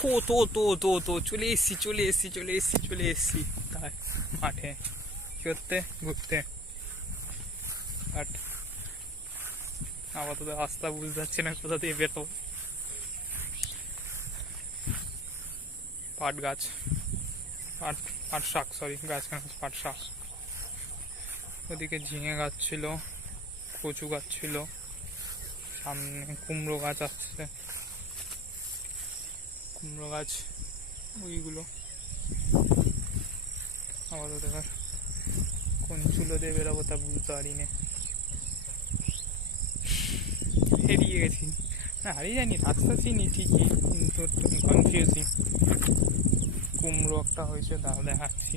তো চলে এসছি তাই মাঠে কি করতে ঘুরতে। বাট আপাতত রাস্তা বুঝতে পারছি না কোথা দিয়ে বেরোবো। পাট গাছ, পাট শাক, সরি গাছ কেন, পাট শাক। ওদিকে ঝিঙে গাছ ছিল, কচু গাছ ছিল, সামনে কুমড়ো গাছ আসছে, কুমড়ো গাছ ওইগুলো। আপাতত এবার কোন চুলো দিয়ে বেরোবো তা বুঝতে পারি না। হারিয়ে গেছি না, হারিয়ে যায়নি, রাস্তা চিনি ঠিকই কিন্তু একটু কনফিউজিং। কুমড়ো একটা হয়েছে, দাঁড়া দেখাচ্ছি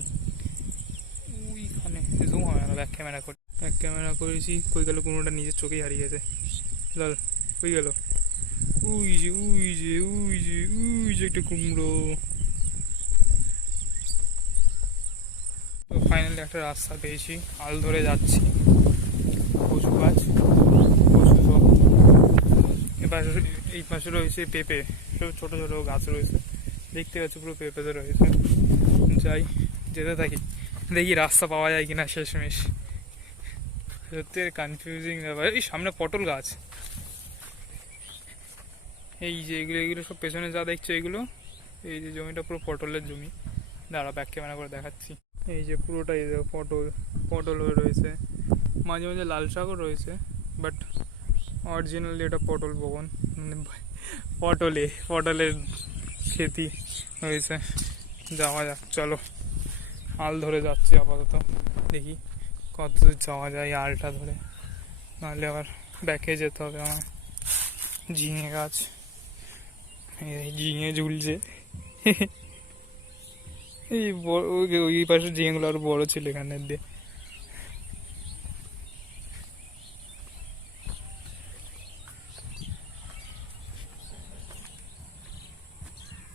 ওইখানে, জুম হবে না, ব্যাক ক্যামেরা করেছি। কই গেল কুমড়োটা, নিজের চোখেই হারিয়ে গেছে। লাল কই গেল, ওই যে একটা কুমড়ো। তো ফাইনালি একটা রাস্তা পেয়েছি, আল ধরে যাচ্ছি। কচু গাছ, কচু তো এবার এই পাশে রয়েছে পেঁপে, সব ছোট ছোট গাছ রয়েছে, দেখতে পাচ্ছি পুরো পেঁপেতে রয়েছে। যাই, যেতে থাকি, দেখি রাস্তা পাওয়া যায় কিনা শেষমেশ। সত্যি কনফিউজিং ব্যাপার। এই সামনে পটল গাছ, এই যে এগুলো সব পেছনে যা দেখছো এগুলো, এই যে জমিটা পুরো পটলের জমি। দাঁড়া ব্যাক ক্যামেরা করে দেখাচ্ছি। এই যে পুরোটাই পটল হয়ে রয়েছে, মাঝে মাঝে লাল শাকও রয়েছে, বাট অরিজিনালি এটা পটল বপন, মানে পটলের খেতি হয়েছে। যাওয়া যাক, চলো। আল ধরে যাচ্ছি আপাতত, দেখি কত দূর যাওয়া যায় আলটা ধরে, নাহলে আবার ব্যাকে যেতে হবে আমার। ঝিঙে গাছ, ঝিঙে ঝুলছে। এই ওই পাশে ঝিঙেগুলো আরো বড় ছিল এখানের দিয়ে।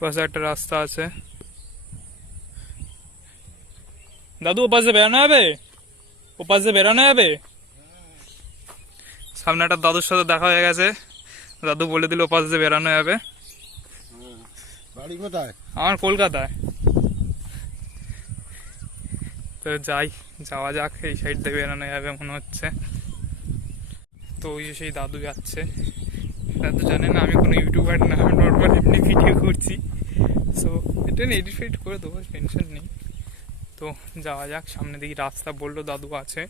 পাশে একটা রাস্তা আছে। দাদু ও পাশে বেরানো যাবে। সামনে একটা দাদুর সাথে দেখা হয়ে গেছে, দাদু বলে দিল ও পাশ দিয়ে বেরানো যাবে। বাড়ি কোথায়? আমার কলকাতায়। তো যাওয়া যাক, এই সাইড দিয়ে বেরানো যাবে মনে হচ্ছে। তো ওই যে সেই দাদু যাচ্ছে। দাদু জানে না আমি কোনো ইউটিউবার না, নর্মাল এমনি ভিডিও করছি, সো এটা এডিট করে দেবো, টেনশন নেই। তো যাওয়া যাক, সামনে দেখি রাস্তা বললো দাদু আছে,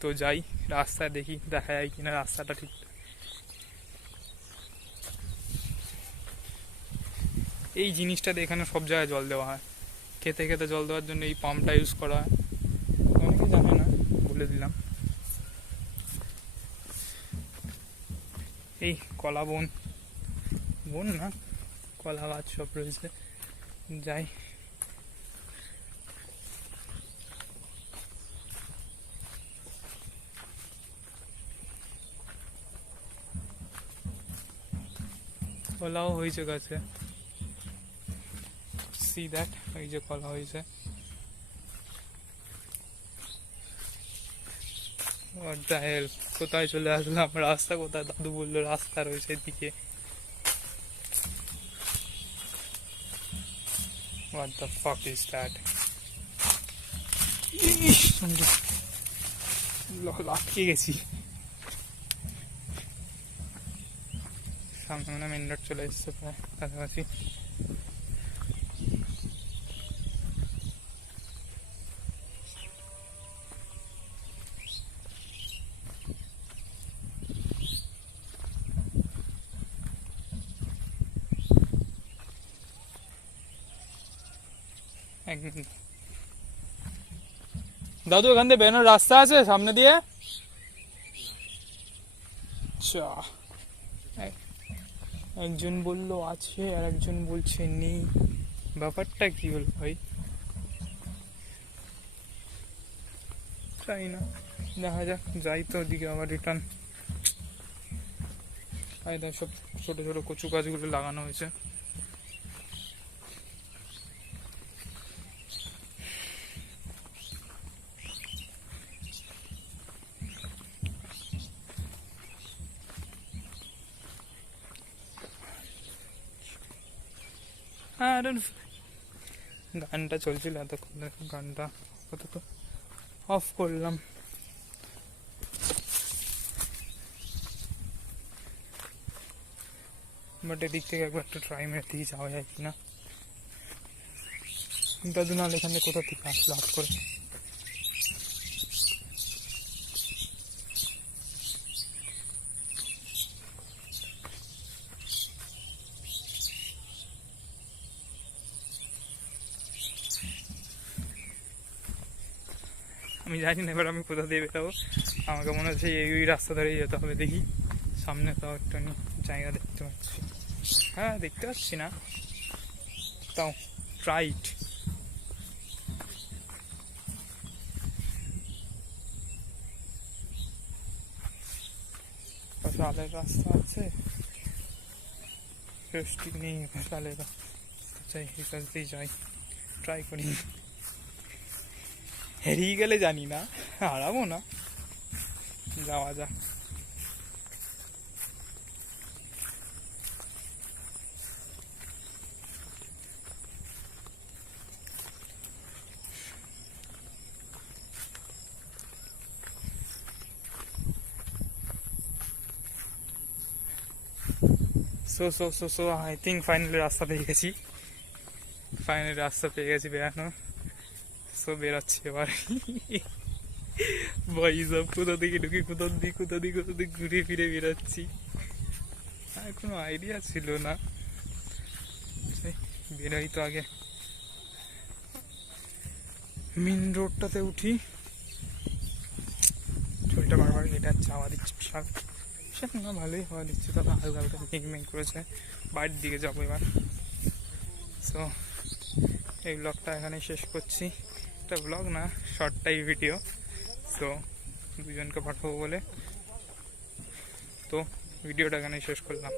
তো যাই রাস্তায় দেখি দেখা যায় কিনা রাস্তাটা ঠিক। এই জিনিসটাতে এখানে সব জায়গায় জল দেওয়া হয়, খেতে খেতে জল দেওয়ার জন্য এই পাম্পটা ইউজ করা হয়। অনেকে জানে না, বলে দিলাম। এই কলা বন না, কলা গাছ সব রয়েছে। যাই, কলাও হয়েছে গাছে, সি দ্যাট, এই যে কলা হয়েছে। What the hell? কোথায় চলে আসলাম, রাস্তা কোথায়? দাদু বললো রাস্তা রয়েছে এদিকে। What the fuck is that? আটকে গেছি। সামনে মানে মেন রোড চলে এসছে প্রায় কাছাকাছি। দাদু এখান দিয়ে বেরোনোর রাস্তা আছে সামনে দিয়ে? আচ্ছা, একজন বললো আছে আর একজন বলছে নেই, ব্যাপারটা কি হল ভাই? চাই না, দেখা যাক, যাই তো ওদিকে আবার রিটার্ন। সব ছোট ছোট কচু গাছগুলো লাগানো হয়েছে। আর গানটা চলছিল এতক্ষণ ধরে, গানটা কত তো অফ করলাম। বাট এদিক থেকে একবার একটু ট্রাই মেরে দিয়ে যাওয়া যায় কিনা, দাদু নাহলে এখানে কোথা থেকে আসলো হাত করে। আমি জানি না এবার আমি কোথা দিয়ে বেরোবো, আমাকে মনে হচ্ছে এই রাস্তা ধরেই যেতে হবে। দেখি সামনে তাও একটা জায়গা দেখতে পাচ্ছি, হ্যাঁ দেখতে পাচ্ছি না তাও রাইট। আলের রাস্তা আছে, ঠিক নেই আলের চাই, এই কাজ দিয়ে যাই, ট্রাই করি। হেরিয়ে গেলে জানি না, হারাবো না, যাওয়া যাক। সো আই থিঙ্ক ফাইনালি রাস্তা পেয়ে গেছি, বেরানো। সো বেরাচ্ছি এবার। ভাই সব কোথা থেকে ঢুকে কোথা দিয়ে ঘুরে ফিরে বেরাচ্ছি, আর কোনো আইডিয়া ছিল না। বেরোই তো আগে মেন রোডটাতে উঠি, শরীরটা বারবার এটা হাওয়া দিচ্ছে, বিশাল না ভালোই হাওয়া দিচ্ছে, তখন হালকা হালকা মেঘ করেছে। বাড়ির দিকে যাবো এবার। সো এই ব্লগটা এখানে শেষ করছি, এটা ব্লগ না, শর্টটাই ভিডিও। সো দুজনকে পাঠাবো বলে তো ভিডিওটা এখানে শেষ করলাম।